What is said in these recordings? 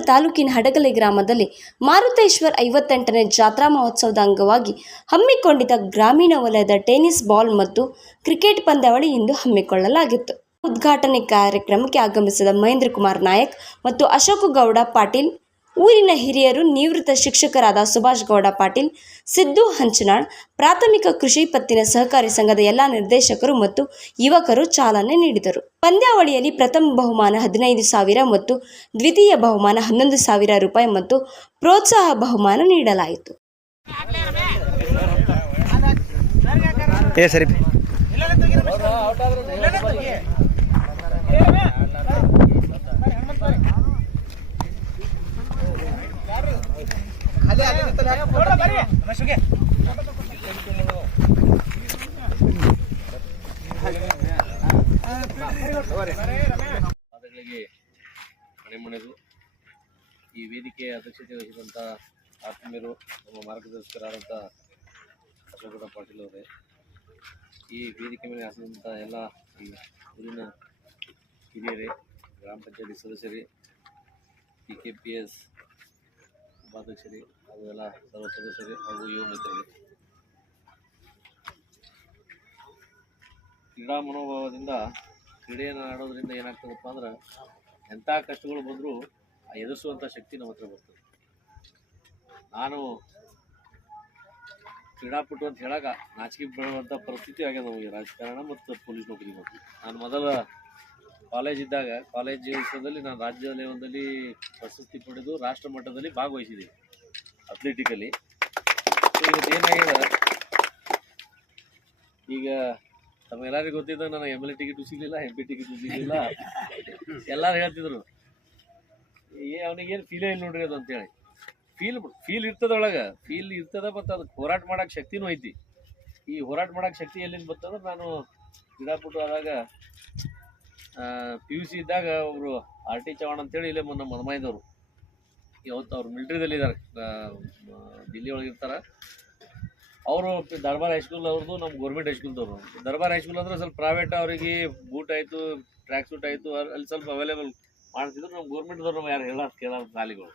ತಾಲೂಕಿನ ಹಡಗಲೆ ಗ್ರಾಮದಲ್ಲಿ ಮಾರುತೇಶ್ವರ್ ಐವತ್ತೆಂಟನೇ ಜಾತ್ರಾ ಮಹೋತ್ಸವದ ಅಂಗವಾಗಿ ಹಮ್ಮಿಕೊಂಡಿದ್ದ ಗ್ರಾಮೀಣ ವಲಯದ ಟೆನಿಸ್, ಬಾಲ್ ಮತ್ತು ಕ್ರಿಕೆಟ್ ಪಂದ್ಯಾವಳಿ ಇಂದು ಹಮ್ಮಿಕೊಳ್ಳಲಾಗಿತ್ತು. ಉದ್ಘಾಟನೆ ಕಾರ್ಯಕ್ರಮಕ್ಕೆ ಆಗಮಿಸಿದ ಮಹೇಂದ್ರ ಕುಮಾರ್ ನಾಯಕ್ ಮತ್ತು ಅಶೋಕ್ ಗೌಡ ಪಾಟೀಲ್ ಊರಿನ ಹಿರಿಯರು ನಿವೃತ್ತ ಶಿಕ್ಷಕರಾದ ಸುಭಾಷ್ ಗೌಡ ಪಾಟೀಲ್, ಸಿದ್ದು ಹಂಚನಾಳ್, ಪ್ರಾಥಮಿಕ ಕೃಷಿ ಪತ್ತಿನ ಸಹಕಾರಿ ಸಂಘದ ಎಲ್ಲ ನಿರ್ದೇಶಕರು ಮತ್ತು ಯುವಕರು ಚಾಲನೆ ನೀಡಿದರು. ಪಂದ್ಯಾವಳಿಯಲ್ಲಿ ಪ್ರಥಮ ಬಹುಮಾನ ಹದಿನೈದು ಸಾವಿರ ಮತ್ತು ದ್ವಿತೀಯ ಬಹುಮಾನ ಹನ್ನೊಂದು ಸಾವಿರ ರೂಪಾಯಿ ಮತ್ತು ಪ್ರೋತ್ಸಾಹ ಬಹುಮಾನ ನೀಡಲಾಯಿತು. ಮನೆ ಮನೆದು ಈ ವೇದಿಕೆಯ ಅಧ್ಯಕ್ಷತೆ ವಹಿಸಿದಂಥ ಆತ್ಮೀಯರು ನಮ್ಮ ಮಾರ್ಗದರ್ಶಕರಾದಂಥ ಅಶೋಕಗೌಡ ಪಾಟೀಲ್ ಅವರೇ ಈ ವೇದಿಕೆ ಮೇಲೆ ಹಾಸಿದಂಥ ಎಲ್ಲ ಈ ಊರಿನ ಹಿರಿಯರೇ ಗ್ರಾಮ ಪಂಚಾಯತಿ ಸದಸ್ಯರೇ ಪಿ ಕೆ ಪಿ ಎಸ್ ಉಪಾಧ್ಯಕ್ಷರೇ ಹಾಗೂ ಎಲ್ಲ ಸರ್ವ ಸದಸ್ಯರೇ ಹಾಗೂ ಯುವ ಕ್ರೀಡಾ ಮನೋಭಾವದಿಂದ ಕ್ರೀಡೆಯನ್ನು ಆಡೋದ್ರಿಂದ ಏನಾಗ್ತದಪ್ಪ ಅಂದ್ರೆ ಎಂಥ ಕಷ್ಟಗಳು ಬಂದರೂ ಎದುರಿಸುವಂಥ ಶಕ್ತಿ ನಮ್ಮ ಹತ್ರ ಬರ್ತದೆ. ನಾನು ಕ್ರೀಡಾಪಟು ಅಂತ ಹೇಳಾಕ ನಾಚಿಕೆ ಬೀಳುವಂಥ ಪರಿಸ್ಥಿತಿ ಆಗ್ಯದ ನಮಗೆ ರಾಜಕಾರಣ ಮತ್ತು ಪೊಲೀಸ್ ನೌಕರಿ ಮತ್ತು ನಾನು ಮೊದಲ ಕಾಲೇಜ್ ಇದ್ದಾಗ ಕಾಲೇಜ್ ಜೀವನದಲ್ಲಿ ನಾನು ರಾಜ್ಯ ಲೆವೆಲ್ದಲ್ಲಿ ಪ್ರಶಸ್ತಿ ಪಡೆದು ರಾಷ್ಟ್ರ ಮಟ್ಟದಲ್ಲಿ ಭಾಗವಹಿಸಿದ್ದೀನಿ ಅಥ್ಲೆಟಿಕಲ್ಲಿ ಇವತ್ತು ಏನಾಗಿದೆ? ಈಗ ತಮಗೆಲ್ಲರಿಗೂ ಗೊತ್ತಿದ್ದ ನಾನು ಎಂ ಎಲ್ ಎ ಟಿಕೆಟು ಸಿಗಲಿಲ್ಲ ಎಂ ಪಿ ಟಿಕೆಟು ಸಿಗಲಿಲ್ಲ. ಎಲ್ಲರೂ ಹೇಳ್ತಿದ್ರು, ಏ, ಅವನಿಗೇನು ಫೀಲೇ ಇಲ್ಲ ನೋಡ್ರಿ ಅದು ಅಂತೇಳಿ. ಫೀಲ್ ಫೀಲ್ ಇರ್ತದೊಳಗೆ ಫೀಲ್ ಇರ್ತದ ಮತ್ತು ಅದಕ್ಕೆ ಹೋರಾಟ ಮಾಡೋಕೆ ಶಕ್ತಿನೂ ಐತಿ. ಈ ಹೋರಾಟ ಮಾಡೋಕೆ ಶಕ್ತಿ ಎಲ್ಲಿಂದ ಬರ್ತಂದ್ರೆ ನಾನು ಕ್ರೀಡಾಪಟು ಆದಾಗ ಪಿ ಯು ಸಿ ಇದ್ದಾಗ ಅವರು ಆರ್ ಟಿ ಚವಾಣ್ ಅಂತೇಳಿ ಇಲ್ಲೇ ಮೊನ್ನೆ ಮದಮಾಯಿದವರು ಇವತ್ತು ಅವ್ರು ಮಿಲ್ಟ್ರಿದಲ್ಲಿ ಇದ್ದಾರೆ ದಿಲ್ಲಿ ಒಳಗೆ ಇರ್ತಾರೆ ಅವರು ದರ್ಬಾರ್ ಹೈಸ್ಕೂಲ್ ಅವ್ರದ್ದು ನಮ್ಮ ಗೌರ್ಮೆಂಟ್ ಹೈಸ್ಕೂಲ್ದವರು ದರ್ಬಾರ್ ಹೈಸ್ಕೂಲ್ ಅಂದ್ರೆ ಸ್ವಲ್ಪ ಪ್ರೈವೇಟ್ ಅವರಿಗೆ ಬೂಟ್ ಆಯಿತು ಟ್ರ್ಯಾಕ್ ಸೂಟ್ ಆಯಿತು ಅಲ್ಲಿ ಸ್ವಲ್ಪ ಅವೈಲೇಬಲ್ ಮಾಡ್ತಿದ್ರು. ನಮ್ಮ ಗೌರ್ಮೆಂಟ್ದವ್ರು ನಾವು ಯಾರು ಹೇಳ ಕೇಳೋ ಶಾಲೆಗಳು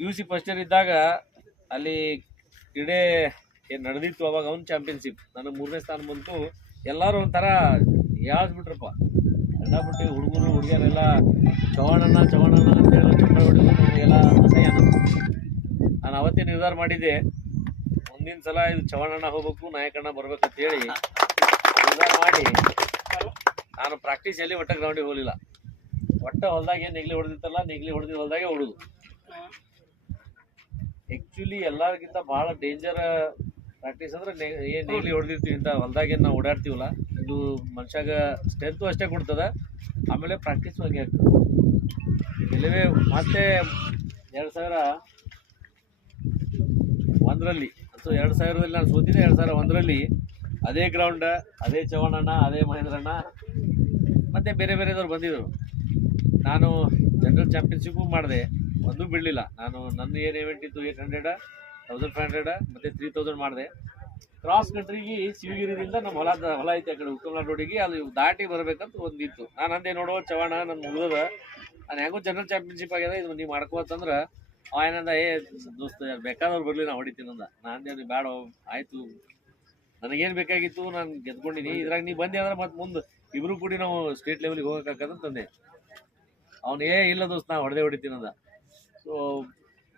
ಯು ಸಿ ಫಸ್ಟ್ ಇಯರ್ ಇದ್ದಾಗ ಅಲ್ಲಿ ಕ್ರೀಡೆ ಏನ್ ನಡೆದಿತ್ತು ಅವಾಗ ಅವ್ನು ಚಾಂಪಿಯನ್ಶಿಪ್ ನನಗೆ ಮೂರನೇ ಸ್ಥಾನ ಬಂತು. ಎಲ್ಲರೂ ಒಂಥರ ಯಾವ್ದ್ಬಿಟ್ರಪ್ಪ ಬಿಟ್ಟು ಹುಡುಗರು ಹುಡುಗಿಯರೆಲ್ಲ ಚವಾಣಣ್ಣ ಚವಾಣಣ್ಣ ಅಂತೇಳಿ ಚಪ್ಪಳ ಹೊಡೆದು ನಮಗೆಲ್ಲ ಅಸಹ್ಯ ನಾನು ಅವತ್ತೇ ನಿರ್ಧಾರ ಮಾಡಿದ್ದೆ. ಮುಂದಿನ ಸಲ ಇದು ಚವಾಣಣ್ಣ ಹೋಗ್ಬೇಕು ನಾಯಕಣ್ಣ ಬರ್ಬೇಕಂತ ಹೇಳಿ ನಿರ್ಧಾರ ಮಾಡಿ. ನಾನು ಪ್ರಾಕ್ಟೀಸ್ ಎಲ್ಲಿ ಒಟ್ಟ ಗ್ರೌಂಡಿಗೆ ಹೋಗಲಿಲ್ಲ. ಒಟ್ಟ ಹೊಲ್ದಾಗ ಏನು ನೆಗ್ಲಿ ಹೊಡೆದಿತ್ತಲ್ಲ ನೆಗ್ಲಿ ಹೊಡೆದಿದ್ದ ಹೊಲ್ದಾಗೆ ಹೊಡುದು. ಆ್ಯಕ್ಚುಲಿ ಎಲ್ಲರಿಗಿಂತ ಭಾಳ ಡೇಂಜರ್ ಪ್ರಾಕ್ಟೀಸ್ ಅಂದ್ರೆ ಏನು ನೆಗ್ಲಿ ಹೊಡೆದಿರ್ತೀವಿ ಅಂತ ಹೊಲ್ದಾಗೆ ನಾವು ಓಡಾಡ್ತೀವಲ್ಲ, ಇದು ಮನುಷ್ಯಾಗ ಸ್ಟ್ರೆಂತು ಅಷ್ಟೇ ಕೊಡ್ತದ, ಆಮೇಲೆ ಪ್ರಾಕ್ಟೀಸ್ ಹೋಗಿ ಆಗ್ತದೆ. ಇಲ್ಲವೇ ಮತ್ತೆ ಎರಡು ಸಾವಿರ ಒಂದರಲ್ಲಿ ಸೊ ಎರಡು ಸಾವಿರದಲ್ಲಿ ನಾನು ಸೋತಿದ್ದೆ, ಎರಡು ಸಾವಿರ ಒಂದರಲ್ಲಿ ಅದೇ ಗ್ರೌಂಡ್ ಅದೇ ಚವಣಣ್ಣ ಅದೇ ಮಹೇಂದ್ರಣ್ಣ, ಮತ್ತು ಬೇರೆ ಬೇರೆದವ್ರು ಬಂದಿದ್ದರು ನಾನು ಜನರಲ್ ಚಾಂಪಿಯನ್ಶಿಪ್ಪು ಮಾಡಿದೆ, ಒಂದೂ ಬಿಡಲಿಲ್ಲ. ನಾನು, ನನ್ನ ಏನು ಇವೆಂಟ್ ಇತ್ತು eight hundred thousand five hundred ಮತ್ತೆ ತ್ರೀ ತೌಸಂಡ್ ಮಾಡಿದೆ. ಕ್ರಾಸ್ ಕಂಟ್ರಿಗೆ ಶಿವಗಿರಿಯಿಂದ ನಮ್ಮ ಹೊಲದ ಹೊಲ ಐತೆ ಆ ಕಡೆ ಉತ್ತಮ ರೋಡಿಗೆ ಅಲ್ಲಿ ದಾಟಿ ಬರಬೇಕಂತ ಒಂದಿತ್ತು. ನಾನು ಅಂದೆ, ನೋಡುವ ಚವಾಣ ನನ್ನ ಮುಗಿದ ನಾನು ಹೆಂಗೋ ಜನರಲ್ ಚಾಂಪಿಯನ್ಶಿಪ್ ಆಗ್ಯದ, ಇದು ನೀವು ಮಾಡ್ಕೋತಂದ್ರೆ ಏನಂದ, ಏ, ದೋಸ್ತ ಬೇಕಾದವ್ರು ಬರಲಿ ನಾ ಹೊಡಿತೀನಿ ಅಂದ. ನಾನು ಅಂದೆ ಅವ್ನಿಗೆ ಬೇಡ ಆಯಿತು. ನನಗೇನು ಬೇಕಾಗಿತ್ತು, ನಾನು ಗೆದ್ಕೊಂಡಿನಿ. ಇದ್ರಾಗ ನೀವು ಬಂದೆ ಅಂದ್ರೆ ಮತ್ತೆ ಮುಂದೆ ಇಬ್ರು ಕೂಡಿ ನಾವು ಸ್ಟೇಟ್ ಲೆವೆಲ್ಗೆ ಹೋಗೋಕ್ಕಾಗದಂತಂದೆ ಅವನು, ಏ, ಇಲ್ಲ ದೋಸ್ತ ನಾ ಹೊಡೆದೇ ಹೊಡಿತೀನಿ ಅಂದ. ಸೊ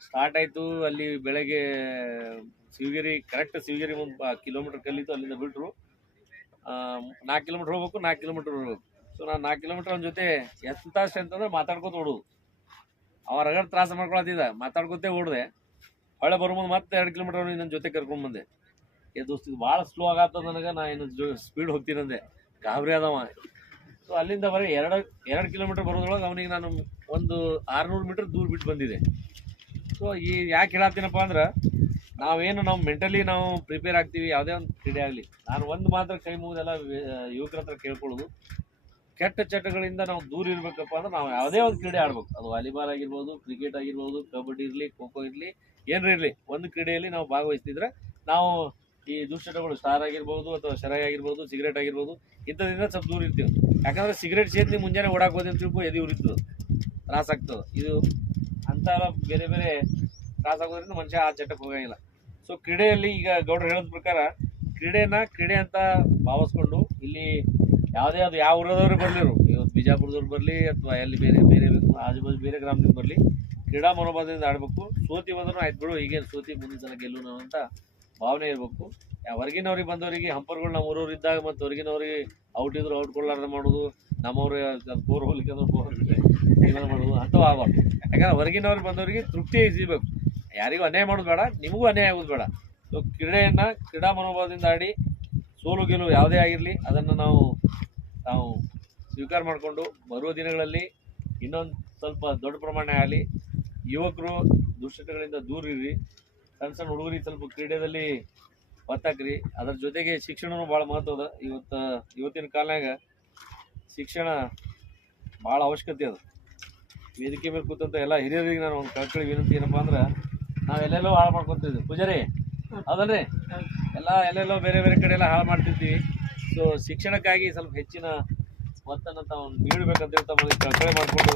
ಸ್ಟಾರ್ಟ್ ಆಯಿತು, ಅಲ್ಲಿ ಬೆಳಗ್ಗೆ ಶಿವಗಿರಿ ಕರೆಕ್ಟ್ ಶಿವಗಿರಿ ಕಿಲೋಮೀಟ್ರ್ ಕಲ್ಲಿತ್ತು ಅಲ್ಲಿಂದ ಬಿಟ್ಟರು ನಾಲ್ಕು ಕಿಲೋಮೀಟ್ರ್ ಹೋಗ್ಬೇಕು, ನಾಲ್ಕು ಕಿಲೋಮೀಟ್ರ್ ಹೋಗ್ಬೇಕು ಸೊ ನಾನು ನಾಲ್ಕು ಕಿಲೋಮೀಟ್ರ್ ಅವ್ನ ಜೊತೆ ತಾಸು ಅಂತಂದ್ರೆ ಮಾತಾಡ್ಕೊತ ಓಡು ಅವ್ರ ರಗಡ್ ತ್ರಾಸ ಮಾಡ್ಕೊಳತ್ತಿದ್ದ, ಮಾತಾಡ್ಕೊತೇ ಓಡಿದೆ. ಹೊಳೆ ಬರೋ ಮುಂದೆ ಮತ್ತೆ ಎರಡು ಕಿಲೋಮೀಟ್ರ್ ಅವ್ನಿಗೆ ನನ್ನ ಜೊತೆ ಕರ್ಕೊಂಡ್ ಬಂದೆ. ಏ ದೋಸ್ತ, ಇದು ಭಾಳ ಸ್ಲೋ ಆಗತ್ತ ನನಗೆ, ನಾ ಜೊ ಸ್ಪೀಡ್ ಹೋಗ್ತೀನಂದೆ ಗಾಬರಿ ಆದವ. ಸೊ ಅಲ್ಲಿಂದ ಬರೀ ಎರಡು ಎರಡು ಕಿಲೋಮೀಟ್ರ್ ಬರೋದ್ರೊಳಗೆ ಅವನಿಗೆ ನಾನು ಒಂದು ಆರುನೂರು ಮೀಟ್ರ್ ದೂರ ಬಿಟ್ಟು ಬಂದಿದೆ. ಸೊ ಈ ಯಾಕೆ ಹೇಳತ್ತೀನಪ್ಪ ಅಂದ್ರೆ, ನಾವೇನು ನಾವು ಮೆಂಟಲಿ ನಾವು ಪ್ರಿಪೇರ್ ಆಗ್ತೀವಿ, ಯಾವುದೇ ಒಂದು ಕ್ರೀಡೆ ಆಗಲಿ. ನಾನು ಒಂದು ಮಾತ್ರ ಕೈ ಮುಗಿದೆಲ್ಲ ಯುವಕರ ಹತ್ರ ಕೇಳ್ಕೊಳ್ಳೋದು. ಕೆಟ್ಟ ಚಟಗಳಿಂದ ನಾವು ದೂರ ಇರಬೇಕಪ್ಪ ಅಂದ್ರೆ ನಾವು ಯಾವುದೇ ಒಂದು ಕ್ರೀಡೆ ಆಡ್ಬೇಕು. ಅದು ವಾಲಿಬಾಲ್ ಆಗಿರ್ಬೋದು, ಕ್ರಿಕೆಟ್ ಆಗಿರ್ಬೋದು, ಕಬಡ್ಡಿ ಇರಲಿ ಖೋಖೋ ಇರಲಿ ಏನೇ ಇರಲಿ, ಒಂದು ಕ್ರೀಡೆಯಲ್ಲಿ ನಾವು ಭಾಗವಹಿಸ್ತಿದ್ರೆ ನಾವು ಈ ದುಶ್ಚಟಗಳು ಸ್ಟಾರ್ ಆಗಿರ್ಬೋದು ಅಥವಾ ಶರಾಯಿ ಆಗಿರ್ಬೋದು, ಸಿಗರೇಟ್ ಆಗಿರ್ಬೋದು, ಇಂಥದ್ರಿಂದ ಸ್ವಲ್ಪ ದೂರ ಇರ್ತೀವಿ. ಯಾಕಂದ್ರೆ ಸಿಗರೇಟ್ ಸೇದಿ ಮುಂಜಾನೆ ಓಡಾಕ್ ಹೋದ್ರೆ ತಿಳ್ಕೊ ಎದೆ ತ್ರಾಸ ಆಗ್ತದೆ. ಇದು ಅಂತ ಬೇರೆ ಬೇರೆ ತ್ರಾಸಾಗೋದ್ರಿಂದ ಮನುಷ್ಯ ಆ ಚಟಕ್ಕೆ ಹೋಗಂಗಿಲ್ಲ. ಸೊ ಕ್ರೀಡೆಯಲ್ಲಿ ಈಗ ಗೌಡ್ರು ಹೇಳೋದ್ ಪ್ರಕಾರ ಕ್ರೀಡೆನ ಕ್ರೀಡೆ ಅಂತ ಭಾವಿಸ್ಕೊಂಡು ಇಲ್ಲಿ ಯಾವುದೇ ಅದು ಯಾವ ಊರದವರು ಬರಲಿರು. ಇವತ್ತು ಬಿಜಾಪುರದವ್ರು ಬರಲಿ ಅಥವಾ ಎಲ್ಲಿ ಬೇರೆ ಬೇರೆ ಆಜುಬಾಜು ಬೇರೆ ಗ್ರಾಮದಿಂದ ಬರಲಿ, ಕ್ರೀಡಾ ಮನೋಭಾವದಿಂದ ಆಡಬೇಕು. ಸೋತಿ ಬಂದ್ರು ಆಯ್ತು ಬಿಡು ಈಗೇನು ಸೋತಿ ಮುಂದಿನ ಸಲ ಗೆಲ್ಲು ನಾವು ಅಂತ ಭಾವನೆ ಇರಬೇಕು. ಹೊರಗಿನವ್ರಿಗೆ ಬಂದವರಿಗೆ, ಹಂಪರ್ಗಳು ನಮ್ಮ ಊರವ್ರು ಇದ್ದಾಗ ಮತ್ತು ಹೊರಗಿನವ್ರಿಗೆ ಔಟ್ ಇದ್ರು ಔಟ್ ಕೊಡ್ಲಾರ್ದ ಮಾಡೋದು. ನಮ್ಮವ್ರು ಬೋರ್ ಹೋಗ್ಲಿಕ್ಕೆ ಅಂದ್ರೆ ಬೋರ್ ಮಾಡೋದು. ಅಂಥವು ಆಗಬಾರ್ದು. ಯಾಕಂದ್ರೆ ಹೊರಗಿನವ್ರಿಗೆ ಬಂದವರಿಗೆ ತೃಪ್ತಿ ಸಿಗಬೇಕು ಯಾರಿಗೂ ಅನ್ಯಾಯ ಮಾಡೋದು ಬೇಡ, ನಿಮಗೂ ಅನ್ಯಾಯ ಆಗೋದು ಬೇಡ. ಸೊ ಕ್ರೀಡೆಯನ್ನು ಕ್ರೀಡಾ ಮನೋಭಾವದಿಂದ ಆಡಿ, ಸೋಲು ಗೆಲುವು ಯಾವುದೇ ಆಗಿರಲಿ, ಅದನ್ನು ನಾವು ನಾವು ಸ್ವೀಕಾರ ಮಾಡಿಕೊಂಡು ಬರುವ ದಿನಗಳಲ್ಲಿ ಇನ್ನೊಂದು ಸ್ವಲ್ಪ ದೊಡ್ಡ ಪ್ರಮಾಣ ಆಗಲಿ, ಯುವಕರು ದುಶ್ಚಟಗಳಿಂದ ದೂರ ಇರ್ರಿ ಸಣ್ಣ ಸಣ್ಣ ಹುಡುಗರಿಗೆ ಸ್ವಲ್ಪ ಕ್ರೀಡೆಯಲ್ಲಿ ಒತ್ತಾಕ್ರಿ. ಅದ್ರ ಜೊತೆಗೆ ಶಿಕ್ಷಣನೂ ಭಾಳ ಅದ. ಇವತ್ತು, ಇವತ್ತಿನ ಕಾಲನಾಗ ಶಿಕ್ಷಣ ಭಾಳ ಅವಶ್ಯಕತೆ ಅದ. ವೇದಿಕೆ ಮೇಲೆ ಕೂತಂತ ಎಲ್ಲ ಹಿರಿಯರಿಗೆ ನಾನು ಒಂದು ಕಳ್ಕೊಳ್ಳಿ ವಿನಂತಿ ಏನಪ್ಪ ಅಂದ್ರೆ, ನಾವು ಎಲ್ಲೆಲ್ಲೋ ಹಾಳು ಮಾಡ್ಕೊತಿದ್ವಿ. ಪೂಜಾರಿ ಹೌದಲ್ರಿ ಎಲ್ಲ ಎಲ್ಲೆಲ್ಲೋ ಬೇರೆ ಬೇರೆ ಕಡೆ ಎಲ್ಲ ಹಾಳು ಮಾಡ್ತಿರ್ತೀವಿ ಸೊ ಶಿಕ್ಷಣಕ್ಕಾಗಿ ಸ್ವಲ್ಪ ಹೆಚ್ಚಿನ ಒತ್ತನ್ನು ತಾವು ನೀಡಬೇಕಂತ ಹೇಳ್ತಾ ಕಳ್ಕಳಿ ಮಾಡಿಕೊಂಡು